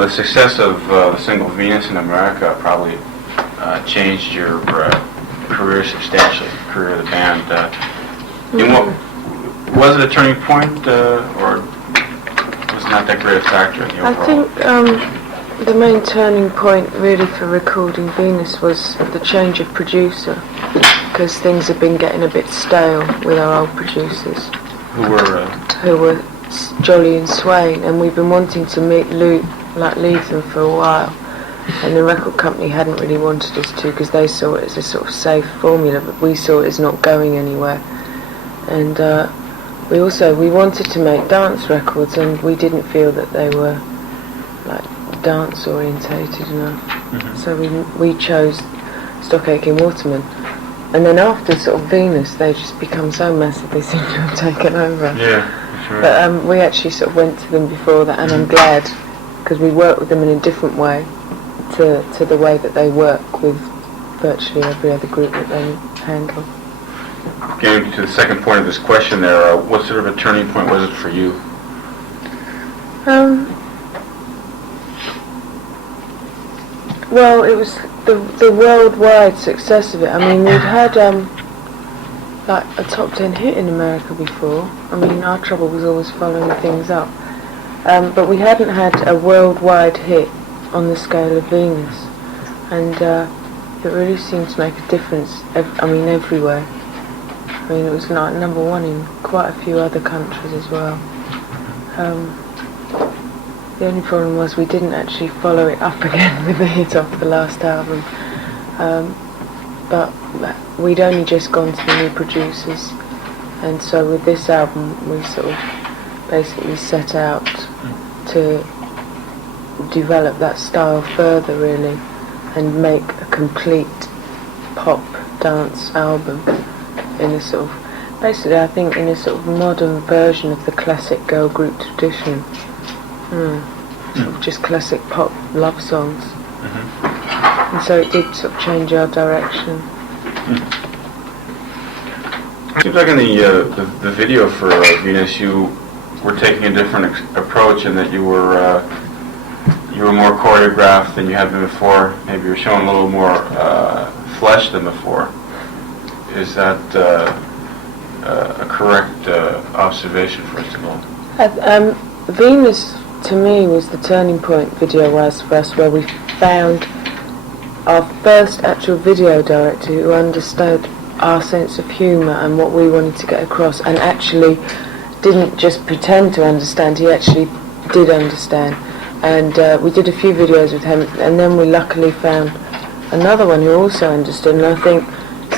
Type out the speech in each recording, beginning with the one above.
the success of the single Venus in America probably changed your career substantially, career of the band. Was it a turning point, or was it not that great a factor in the overall? I think the main turning point really for recording Venus was the change of producer, because things had been getting a bit stale with our old producers. Who were Jolly and Swain, and we've been wanting to leave them for a while, and the record company hadn't really wanted us to, because they saw it as a sort of safe formula, but we saw it as not going anywhere. And we wanted to make dance records, and we didn't feel that they were like dance orientated enough. Mm-hmm. So we chose Stockake and Waterman. And then after sort of Venus, they just become so massive, they seem to have taken over. Yeah, sure. But we actually sort of went to them before that, and I'm glad, because we worked with them in a different way to the way that they work with virtually every other group that they handle. Getting to the second point of this question there, what sort of a turning point was it for you? Well, it was the worldwide success of it. I mean, we'd had like a top 10 hit in America before. I mean, our trouble was always following things up. But we hadn't had a worldwide hit on the scale of Venus. And it really seemed to make a difference, everywhere. I mean, it was like number one in quite a few other countries as well. The only problem was we didn't actually follow it up again with the hit off the last album. But we'd only just gone to the new producers, and so with this album we sort of basically set out to develop that style further, really, and make a complete pop dance album in a sort of, basically I think in a sort of modern version of the classic girl group tradition. Sort of just classic pop love songs. Mm-hmm. And so it did sort of change our direction. Seems like in the video for Venus, you were taking a different approach, in that you were more choreographed than you had been before. Maybe you were showing a little more flesh than before. Is that a correct observation, first of all? Venus, to me, was the turning point video-wise for us, where we found our first actual video director who understood our sense of humour and what we wanted to get across, and actually didn't just pretend to understand, he actually did understand. And we did a few videos with him, and then we luckily found another one who also understood. And I think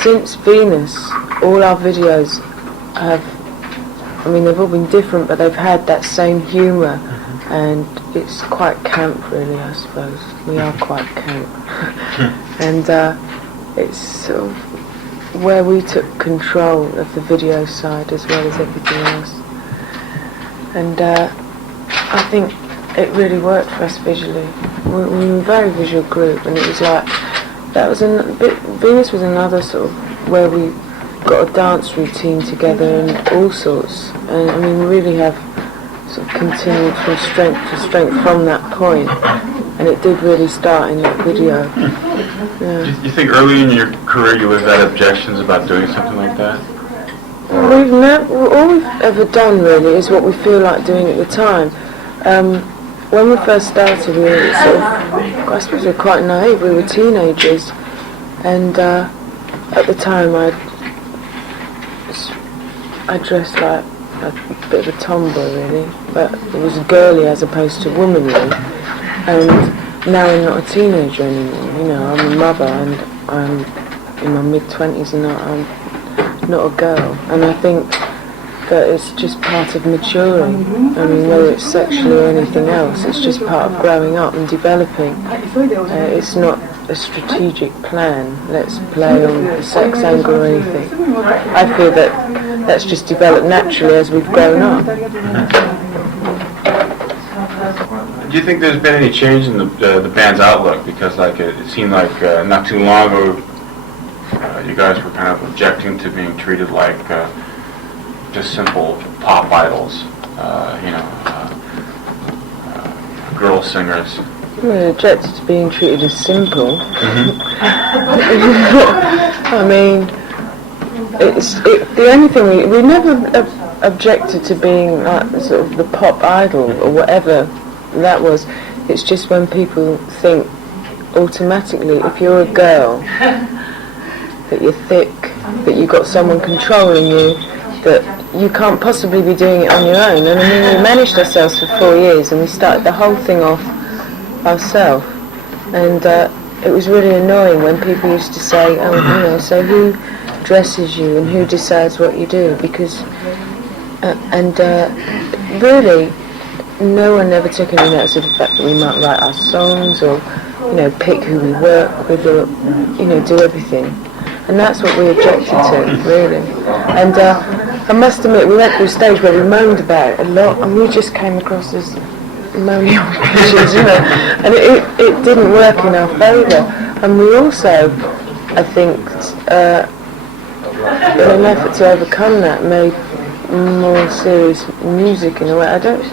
since Venus, all our videos have, I mean, they've all been different, but they've had that same humour, and it's quite camp, really, I suppose. We are quite camp. And it's sort of where we took control of the video side as well as everything else. And I think it really worked for us visually. We were a very visual group, and it was like, Venus was another sort of where we got a dance routine together and all sorts. And I mean, we really have sort of continued from strength to strength from that point. And it did really start in that video. Yeah. Do you think early in your career you would have had objections about doing something like that? All we've ever done really is what we feel like doing at the time. When we first started, we were sort of, I suppose we were quite naive. We were teenagers, and at the time I dressed like a bit of a tomboy, really, but it was girly as opposed to womanly. And now I'm not a teenager anymore. You know, I'm a mother, and I'm in my mid-20s, and I'm not a girl. And I think that it's just part of maturing. I mean, whether it's sexually or anything else, it's just part of growing up and developing. It's not a strategic plan, let's play on the sex angle or anything. I feel that that's just developed naturally as we've grown up. Do you think there's been any change in the band's outlook? Because it seemed like not too long ago you guys were kind of objecting to being treated like just simple pop idols, girl singers? We're objected to being treated as simple. Mm-hmm. I mean, the only thing we never objected to being like sort of the pop idol or whatever that was. It's just when people think automatically if you're a girl that you're thick, that you've got someone controlling you, that you can't possibly be doing it on your own. And I mean, we managed ourselves for 4 years and we started the whole thing off ourselves. And it was really annoying when people used to say, oh, you know, so who dresses you and who decides what you do? Because, really, no one ever took any notice of the fact that we might write our songs or, you know, pick who we work with or, you know, do everything. And that's what we objected to, really. And I must admit, we went through a stage where we moaned about it a lot, and we just came across as moaning old bitches, you know. And it didn't work in our favour. And we also, I think, in an effort to overcome that, made more serious music in a way. I don't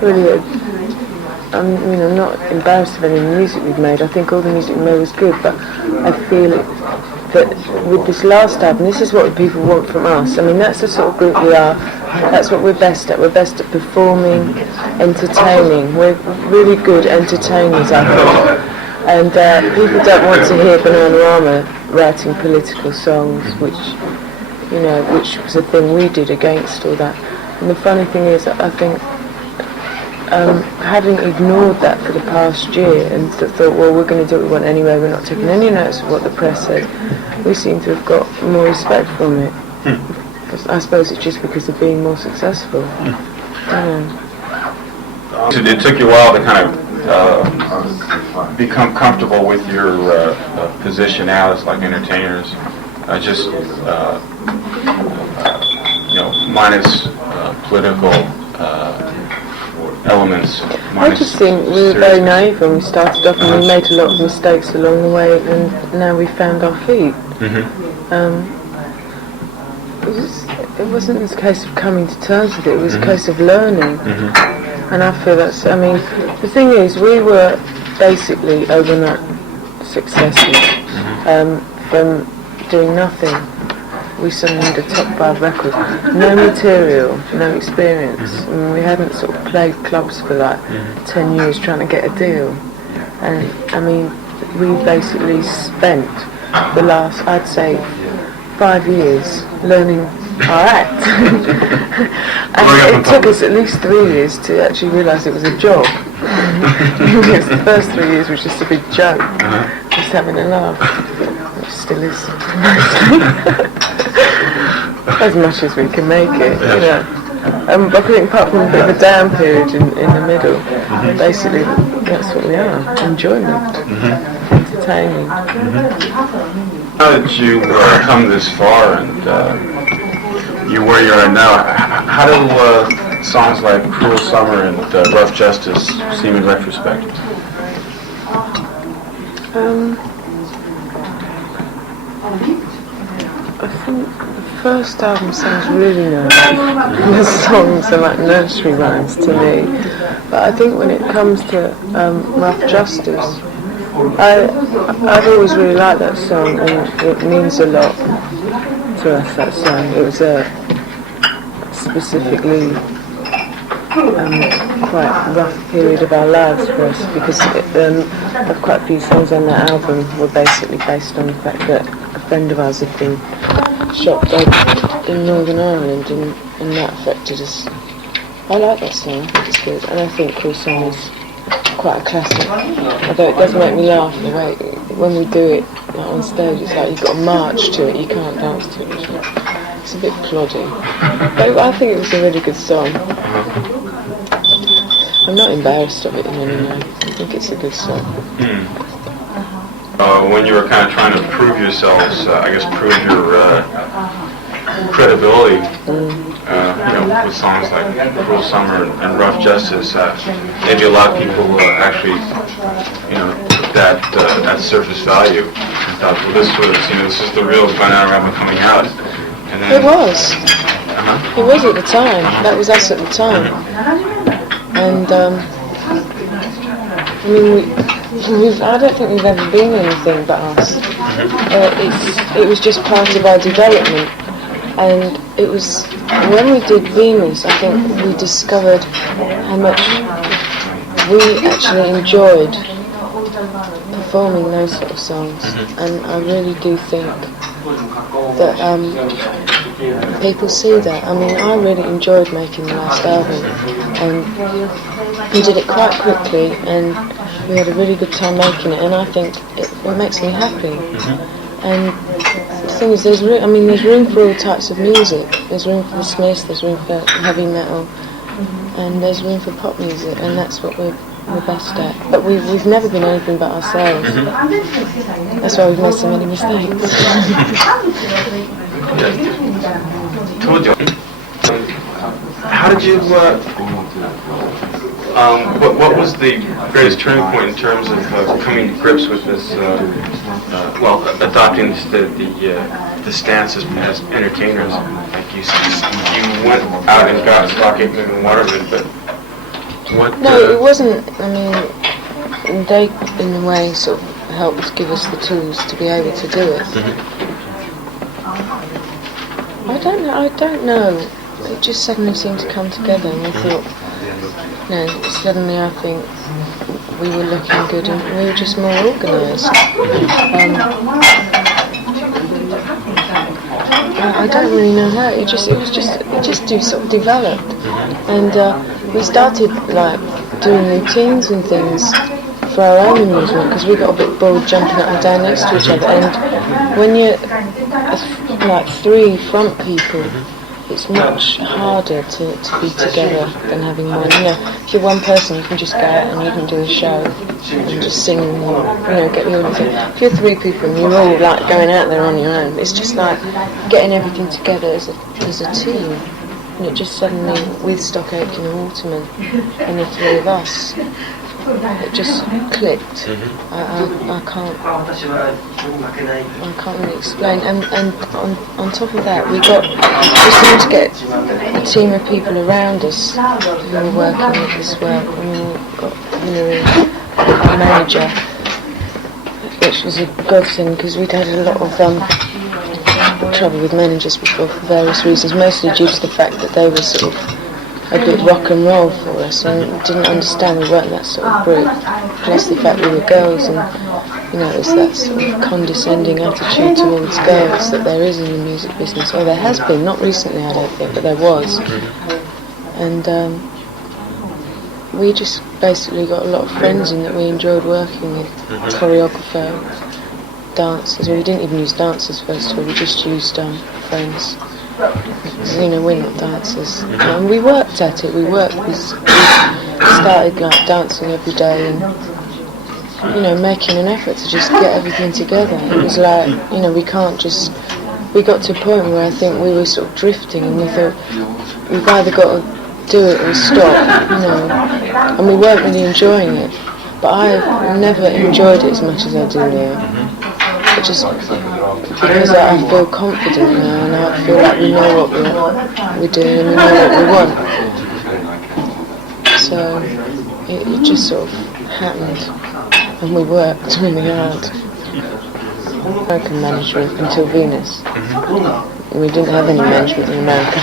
really, I'm not embarrassed of any music we've made. I think all the music we made was good, but I feel that with this last album, this is what people want from us. I mean, that's the sort of group we are. That's what we're best at. We're best at performing, entertaining. We're really good entertainers, I think. And people don't want to hear Bananarama writing political songs, which was a thing we did against all that. And the funny thing is, I think, having ignored that for the past year and thought, well, we're going to do what we want anyway, we're not taking any notice of what the press said, we seem to have got more respect from it. I suppose it's just because of being more successful. It took you a while to kind of become comfortable with your position now as like entertainers, minus political elements. I just think we were very naive when we started off, and we made a lot of mistakes along the way, and now we found our feet. It wasn't a case of coming to terms with it, it was a case of learning. And I feel that's, I mean, the thing is, we were basically overnight successes from doing nothing. We suddenly had a top 5 record, no material, no experience. I mean, we hadn't sort of played clubs for like 10 years trying to get a deal. And I mean, we basically spent the last, I'd say, 5 years learning our act. And it took us at least 3 years to actually realise it was a job. Because the first 3 years was just a big joke, just having a laugh, which still is. As much as we can make it, you know. I think apart from a bit of a down period in the middle, basically that's what we are, enjoyment, entertaining. Now that you come this far and you're where you are now, how do songs like Cruel Summer and Rough Justice seem in retrospect? I think the first album sounds really nice. The songs are like nursery rhymes to me. But I think when it comes to Rough Justice, I've always really liked that song, and it means a lot to us, that song. It was a specifically quite rough period of our lives for us, because quite a few songs on that album were basically based on the fact that a friend of ours had been shot dead in Northern Ireland, and that affected us. I like that song, I think it's good, and I think Cruel Summer is quite a classic, although it does make me laugh the way, when we do it like on stage, it's like you've got to march to it, you can't dance to it. It's a bit ploddy, but I think it was a really good song. I'm not embarrassed of it in any way, I think it's a good song. When you were kind of trying to prove yourselves, prove your credibility, with songs like Cruel Summer and Rough Justice, maybe a lot of people actually, put that at surface value and thought, well, this is the real Bananarama coming out. And then, it was. It was at the time. That was us at the time. And I mean, I don't think we've ever been anything but us. It was just part of our development, and it was when we did Venus, I think we discovered how much we actually enjoyed performing those sort of songs, and I really do think that people see that. I mean, I really enjoyed making the last album, and we did it quite quickly, and we had a really good time making it, and I think it makes me happy. And the thing is, there's room for all types of music. There's room for the Smiths, there's room for heavy metal, and there's room for pop music, and that's what we're best at. But we've never been anything but ourselves. That's why we've made so many mistakes. Told you. How did you? What was the greatest turning point in terms of coming to grips with this? Adopting the stance as entertainers. Like you went out and got Stock Aitken and Waterman, but what? No, it wasn't. I mean, they in a way sort of helped give us the tools to be able to do it. I don't know. It just suddenly seemed to come together, and we thought, suddenly I think we were looking good, and we were just more organised. I don't really know how. It just sort of developed, and we started like doing routines and things for our own amusement, because we got a bit bored jumping up and down next to each other. And when you're like three front people, it's much harder to be together than having one. If you're one person, you can just go out and you can do a show and just sing and get the audience in. If you're three people and you're all like going out there on your own, it's just like getting everything together as a team. And it just suddenly, with Stock Aitken and Waterman and the three of us, it just clicked. I can't really explain. And on top of that, we seemed to get a team of people around us who were working with as well. I mean, we got a manager, which was a good thing, because we'd had a lot of trouble with managers before for various reasons, mostly due to the fact that they were sort of a bit rock and roll for us, and didn't understand we weren't that sort of group. Plus the fact we were girls, and it was that sort of condescending attitude towards girls that there is in the music business. Or there has been, not recently I don't think, but there was. And we just basically got a lot of friends in that we enjoyed working with. Choreographer, dancers. We didn't even use dancers first of all, we just used friends. Because, we're not dancers. And we worked at it, we started like dancing every day and, making an effort to just get everything together. It was like, we got to a point where I think we were sort of drifting, and we thought, we've either got to do it or stop, and we weren't really enjoying it. But I've never enjoyed it as much as I do now. It just because I feel confident now, and I feel like we know what we're doing and we know what we want. So it just sort of happened, and we worked really hard. American management until Venus. We didn't have any management in America.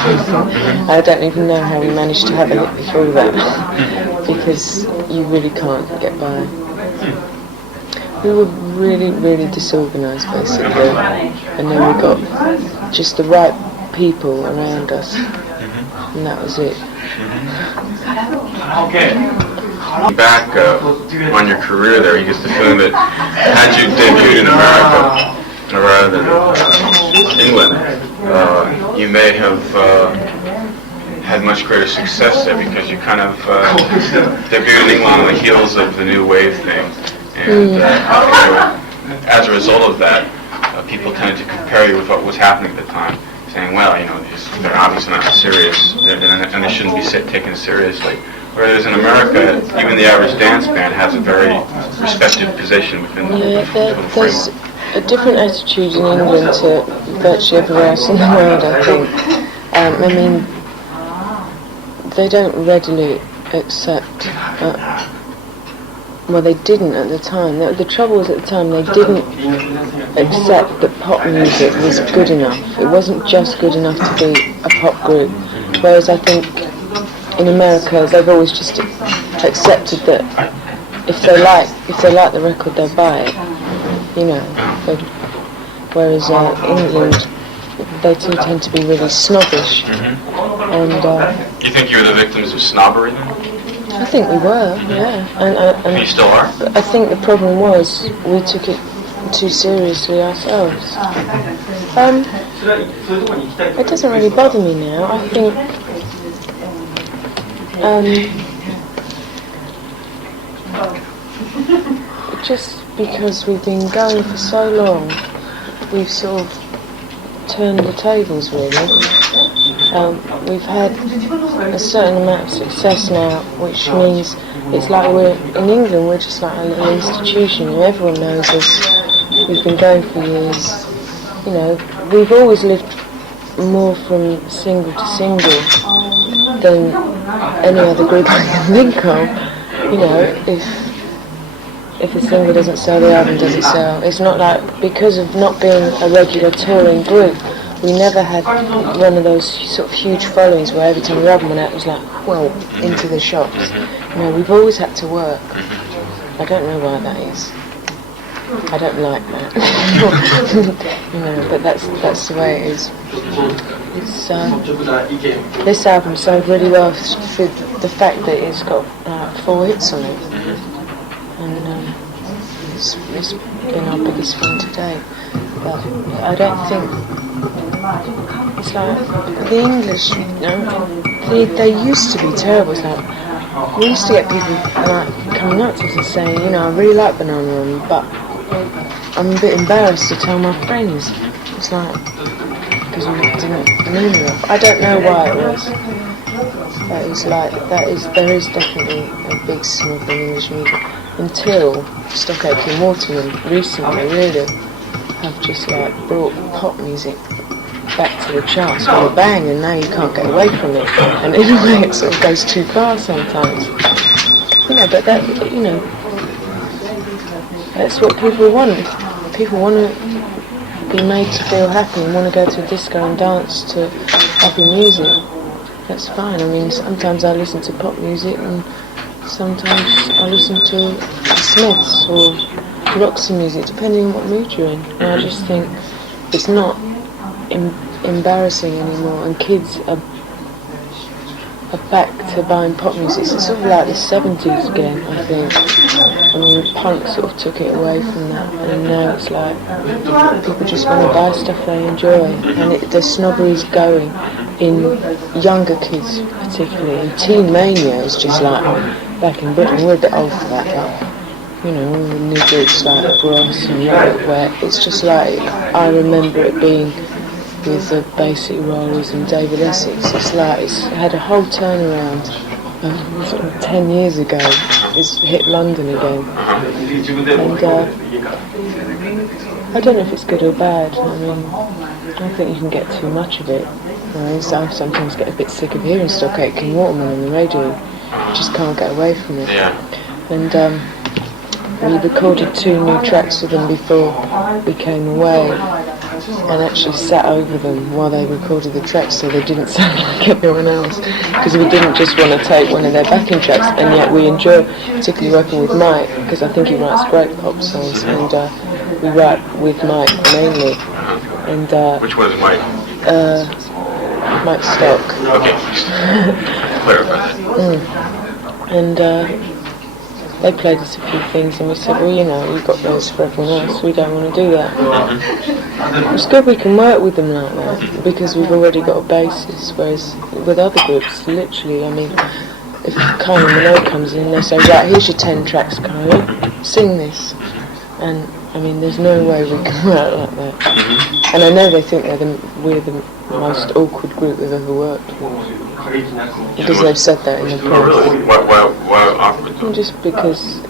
I don't even know how we managed to have it before that, because you really can't get by. We were really, really disorganised basically, and then we got just the right people around us, and that was it. Okay. Back on your career there, you get the feeling that had you debuted in America rather than England, you may have had much greater success there, because you kind of debuted in England on the heels of the new wave thing. And as a result of that, people tended to compare you with what was happening at the time, saying, well, they're obviously not serious, and they shouldn't be taken seriously. Whereas in America, even the average dance band has a very respected position within the there's a different attitude in England to virtually everywhere else in the world, I think. They don't readily accept well, they didn't at the time. The trouble was at the time they didn't accept that pop music was good enough. It wasn't just good enough to be a pop group. Whereas I think in America they've always just accepted that if they like the record, they'll buy it. You know. Whereas England, they too tend to be really snobbish. And you think you were the victims of snobbery then? I think we were, yeah. And you still are? I think the problem was we took it too seriously ourselves. It doesn't really bother me now. I think just because we've been going for so long, we've sort of turned the tables really. We've had a certain amount of success now, which means it's like we're in England, we're just like a little institution. Everyone knows us. We've been going for years. You know, we've always lived more from single to single than any other group I can think of. You know, if the single doesn't sell, the album doesn't sell. It's not like, because of not being a regular touring group, we never had one of those sort of huge followings where every time the album went out it was like, well, into the shops. You know, we've always had to work. I don't know why that is. I don't like that. You know, but that's the way it is. It's this album sold really well for the fact that it's got 4 hits on it, and it's been our biggest one to date. But I don't think it's like the English, you know, they used to be terrible. It's like we used to get people like coming up to us and saying, you know, I really like Bananarama, but I'm a bit embarrassed to tell my friends. It's like because we didn't mean it. I don't know why it was. But it's like there is definitely a big snob in English music until Stockache and Waterman recently really have just like brought pop music back to the charts with a bang, and now you can't get away from it. And in a way, it sort of goes too far sometimes. You know, but that, you know, that's what people want. People want to be made to feel happy and want to go to a disco and dance to happy music. That's fine. I mean, sometimes I listen to pop music, and sometimes I listen to the Smiths or Roxy music, depending on what mood you're in. And I just think it's not embarrassing anymore, and kids are back to buying pop music. It's sort of like the 70s again, I think. I mean, punk sort of took it away from that, and now it's like people just want to buy stuff they enjoy, and the snobbery's going in younger kids particularly, and teen mania is just like back in Britain. We're a bit old for that, but you know, all the new groups like Bros and Rock, where it's just like, I remember it being with the Basic Rollers and David Essex. It's like it's had a whole turnaround. Sort of 10 years ago, it's hit London again, and I don't know if it's good or bad. I mean, I think you can get too much of it. I sometimes get a bit sick of hearing Stockache and Waterman on the radio. You just can't get away from it. And we recorded 2 new tracks with them before we came away, and actually sat over them while they recorded the tracks so they didn't sound like everyone else, because we didn't just want to take one of their backing tracks, and yet we enjoy particularly working with Mike, because I think he writes great pop songs, and we write with Mike mainly. And which one is Mike? Mike Stock. Okay. Clarify that. And they played us a few things, and we said, well, you know, we've got those for everyone else, we don't want to do that. It's good we can work with them like that, because we've already got a basis, whereas with other groups, literally, I mean, if Kylie Minogue comes in, they say, right, here's your 10 tracks, Kylie, sing this. And, I mean, there's no way we can work like that. And I know they think we're the most awkward group they've ever worked with, because they've said that in the press. Why awkward? Well, just because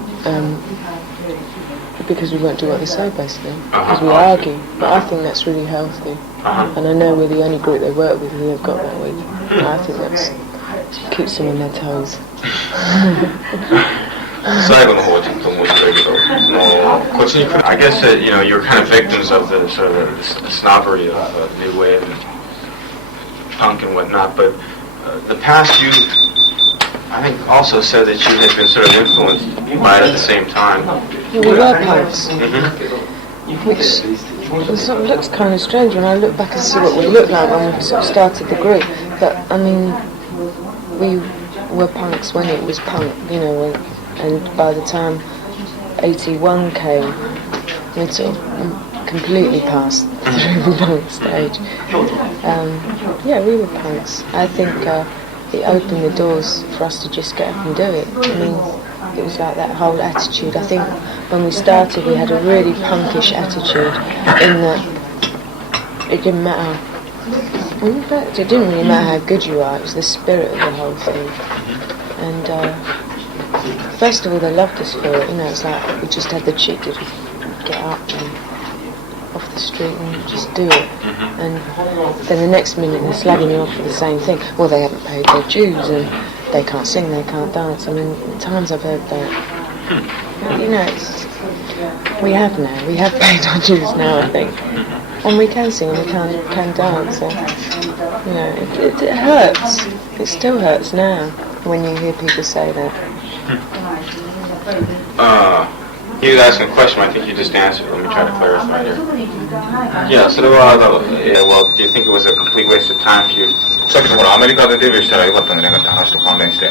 we won't do what they say, basically, because we argue. But I think that's really healthy, and I know we're the only group they work with who they've got that with. And I think that keeps them on their toes. 最後の方はちょっと I guess that, you know, you were kind of victims of the sort of the snobbery of new wave and punk and whatnot, but the past you, I think, also said that you had been sort of influenced by it at the same time. We were punks, Mm-hmm. which sort of looks kind of strange when I look back and see what we looked like when we sort of started the group. But I mean, we were punks when it was punk, you know, and by the time 81 came, we'd sort of completely passed through the punk stage. Yeah, we were punks. I think it opened the doors for us to just get up and do it. I mean, it was like that whole attitude. I think when we started we had a really punkish attitude in that it didn't matter. In fact, it didn't really matter how good you are, it was the spirit of the whole thing. And first of all, they loved us for it, you know, it's like we just had the cheek to just get up and off the street and just do it. And then the next minute they're slagging you off for the same thing. Well, they haven't paid their dues and they can't sing, they can't dance. I mean, at times I've heard that. You know, we have paid our dues now, I think. And we can sing and we can dance. So, you know, it hurts. It still hurts now when you hear people say that. You asked a question, I think you just answered. Let me try to clarify here. Yeah, so well, do you think it was a complete waste of time for you? さっきのほらアメリカでデビューしたらよかったんじゃないかって話と関連して、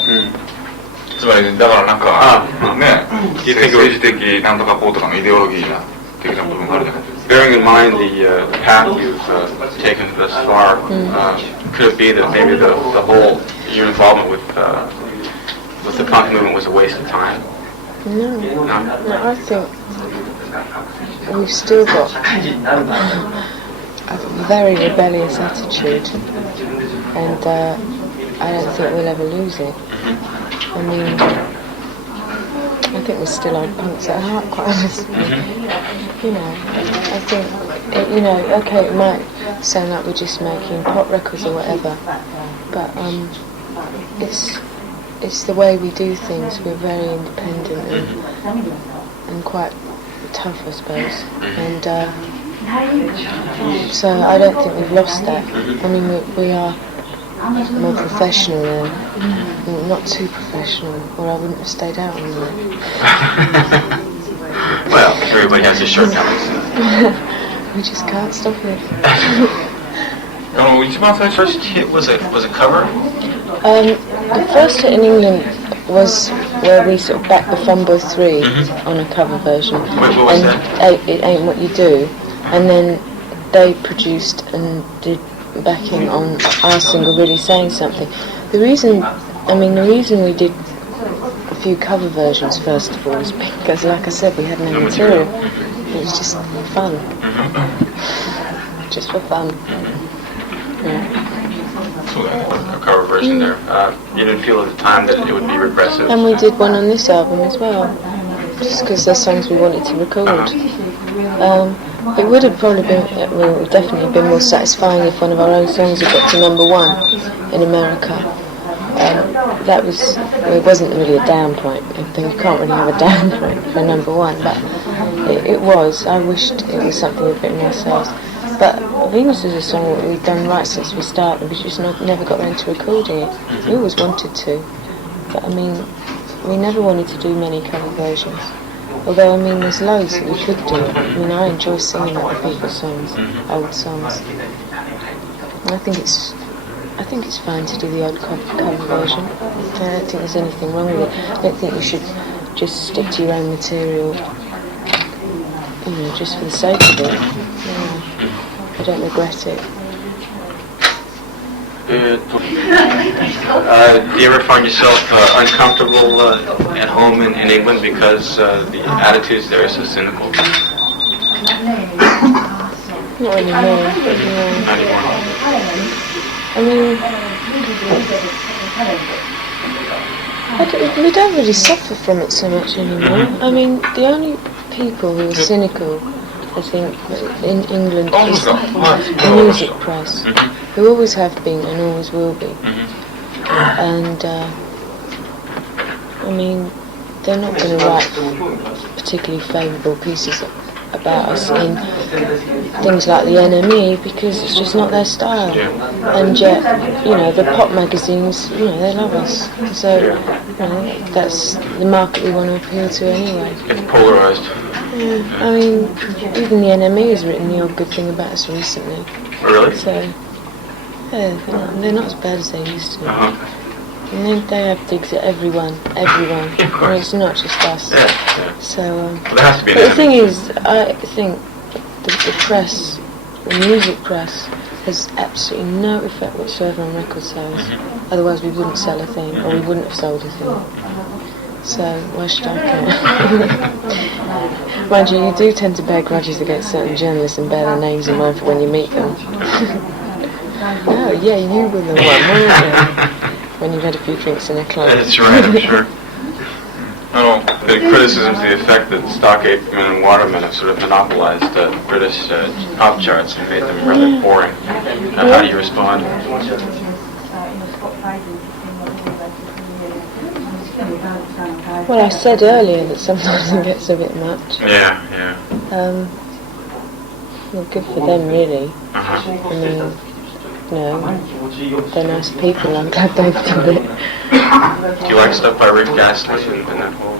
つまりだからなんかね、政治的なんとかこうとかのイデオロギーな的な部分があるじゃないですか。Bearing in mind the path you've taken thus far, could it be that maybe the whole your involvement with the punk movement was a waste of time? No, I think we've still got a very rebellious attitude, and I don't think we'll ever lose it. I mean, I think we're still old punks at heart, quite honestly. You know, I think, you know, okay, it might sound like we're just making pop records or whatever, but it's the way we do things. We're very independent and quite tough, I suppose. And so I don't think we've lost that. I mean, we are more professional now. Not too professional, or I wouldn't have stayed out on that. Well, everybody has their shortcomings. We just can't stop it. 一番最初 First hit was a cover? The first hit in England was where we sort of backed the Fun Boy 3 on a cover version. What was that? It Ain't What You Do. And then they produced and did backing on our single, Really Saying Something. The reason we did a few cover versions first of all is because, like I said, we had no material. It was just fun. Just for fun. Yeah. A cover version there. You didn't feel at the time that it would be regressive? And we did one on this album as well, just because they're songs we wanted to record. It would have probably been, well, it would definitely been more satisfying if one of our own songs had got to #1 in America. That was, well, it wasn't really a down point. You can't really have a down point for #1, but it was. I wished it was something a bit more sales. But Venus is a song that we've done right since we started. We just never got around to recording it. We always wanted to, but I mean, we never wanted to do many cover versions. Although, I mean, there's loads that we could do. I mean, I enjoy singing other people's songs, old songs. And I think it's fine to do the old cover version. I don't think there's anything wrong with it. I don't think you should just stick to your own material, you know, just for the sake of it. I don't regret it. Do you ever find yourself uncomfortable at home in England because the attitudes there are so cynical? Not anymore, but yeah. Not anymore. I mean, we don't really suffer from it so much anymore. I mean, the only people who are cynical, I think, in England is the music press, who always have been and always will be. And I mean, they're not going to write particularly favourable pieces about us in things like the NME because it's just not their style. And yet, the pop magazines, they love us. So, that's the market we want to appeal to anyway. It's polarized. Yeah, I mean, even the NME has written the odd good thing about us recently. Really? So, yeah, they're not as bad as they used to. And they have digs at everyone. And it's not just us. Yeah. So, Well, there has to be but the thing is, I think the press, the music press, has absolutely no effect whatsoever on record sales. Otherwise we wouldn't sell a thing, or we wouldn't have sold a thing. So why should I care? Mind you do tend to bear grudges against certain journalists and bear their names in mind for when you meet them. Oh yeah, you were the one, weren't you? When you've had a few drinks in a club. That's right, I'm sure. The criticism to the effect that Stock Aitken and Waterman have sort of monopolized the British pop charts and made them rather boring. How do you respond? Well, I said earlier that sometimes it gets a bit much. Yeah. Well, good for them, really. I mean, they're nice people. I'm glad they've done it. Do you like stuff by Rick Astley and that whole...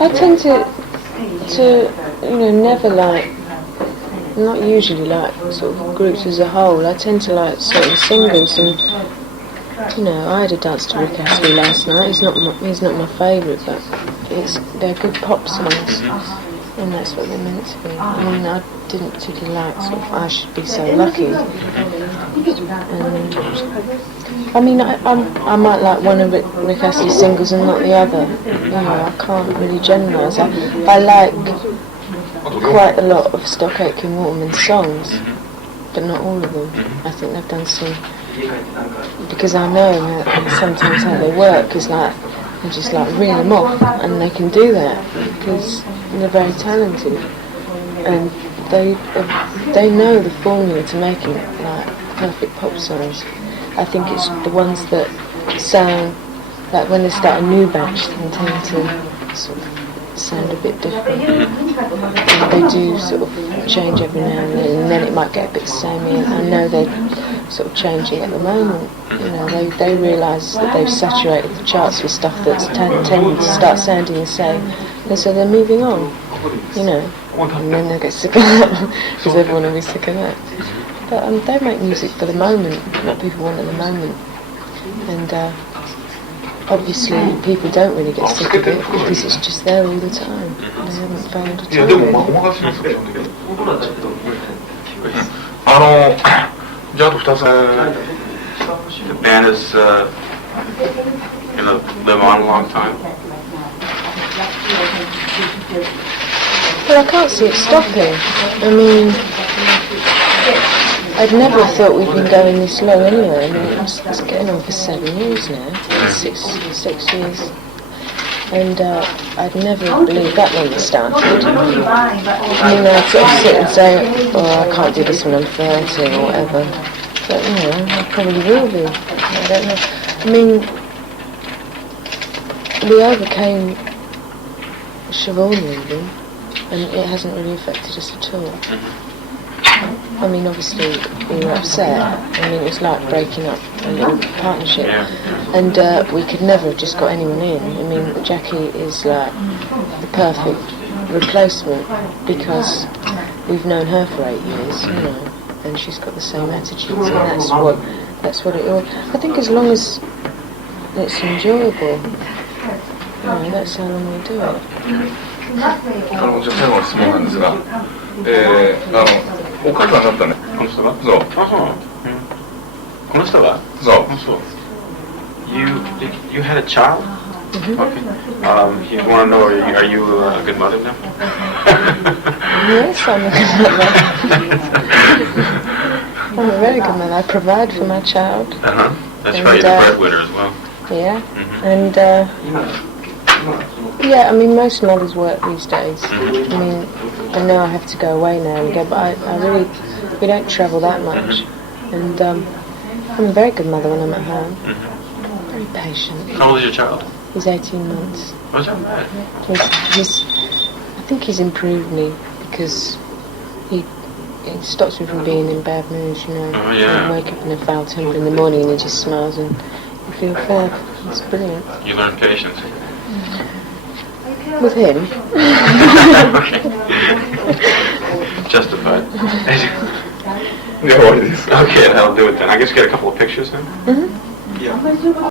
I tend to never like, not usually like sort of groups as a whole. I tend to like certain singers, and I had a dance to Rick Astley last night. He's not my favourite, but they're good pop songs, and that's what they're meant to be. I mean, I didn't particularly like sort of I Should Be So Lucky. I mean, I might like one of Rick Astley's singles and not the other. I can't really generalise. I like quite a lot of Stock Aitken Waterman's songs, but not all of them. I think they've done some, because I know sometimes how they work is like they just like reel them off, and they can do that because they're very talented and they know the formula to making like perfect pop songs. I think it's the ones that sound like when they start a new batch, they tend to sort of sound a bit different. And they do sort of change every now and then it might get a bit samey. And I know they're sort of changing at the moment. They realise that they've saturated the charts with stuff that's tending to start sounding the same, and so they're moving on. And then they get sick of that because everyone will be sick of that. But they make music for the moment, what people want at the moment. And obviously people don't really get sick of it because it's just there all the time. They haven't found a time. The band is gonna live on a long time. Well, I can't see it stopping. I mean, I'd never thought we'd been going this long anyway. I mean, it's getting on for 7 years now, 6 years. And I'd never believed that when we started. I mean, I'd sort of sit and say, I can't do this when I'm 30 or whatever. But, I probably will be. I don't know. I mean, we overcame Siobhan leaving, and it hasn't really affected us at all. I mean, obviously, we were upset. I mean, it's like breaking up a little partnership. And we could never have just got anyone in. I mean, Jackie is like the perfect replacement because we've known her for 8 years, and she's got the same attitudes, and that's what it all. I think as long as it's enjoyable, that's how long we do it. じゃあ最後の質問なんですが、お母さんだったね。この人が？そう。この人が？そう。そう。You had a child? Okay. You want to know, are you a good mother now? Yes, I'm a good mother. I'm a very good mother. I provide for my child. That's right, you're the breadwinner as well. Yeah, and I mean, most mothers work these days. I mean, I know I have to go away now and go, but we don't travel that much. And I'm a very good mother when I'm at home. Very patient. How old is your child? He's 18 months. What's that bad? I think he's improved me because he stops me from being in bad moods, you know. Oh, yeah. I wake up in a foul temper in the morning and he just smiles and you feel fab. It's brilliant. You learn patience. With him. Justified. Yeah, what it is. Okay, that'll do it then. I guess get a couple of pictures then? Mm-hmm. Yeah.